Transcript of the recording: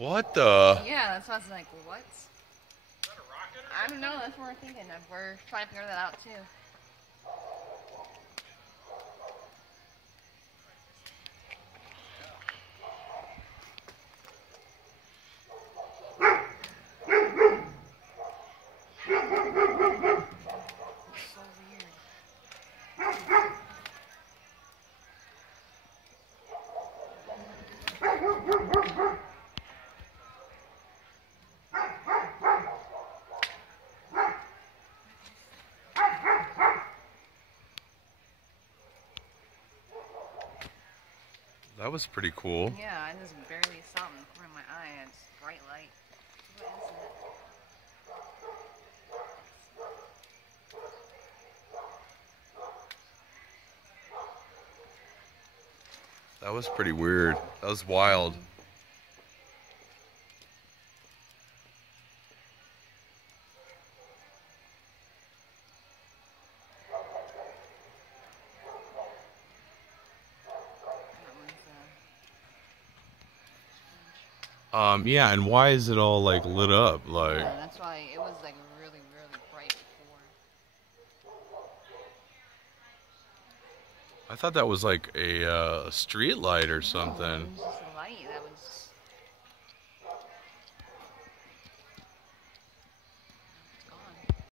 What the? Yeah, that's why I was like, what? I don't know. That's what we're thinking of. We're trying to figure that out too. It's so weird. That was pretty cool. Yeah, I just barely saw it in the corner of my eye, and it's bright light. What is That was pretty weird. That was wild. Yeah, and why is it all like lit up? Like, yeah, that's why it was like really, really bright before. I thought that was like a street light or No, something. it was just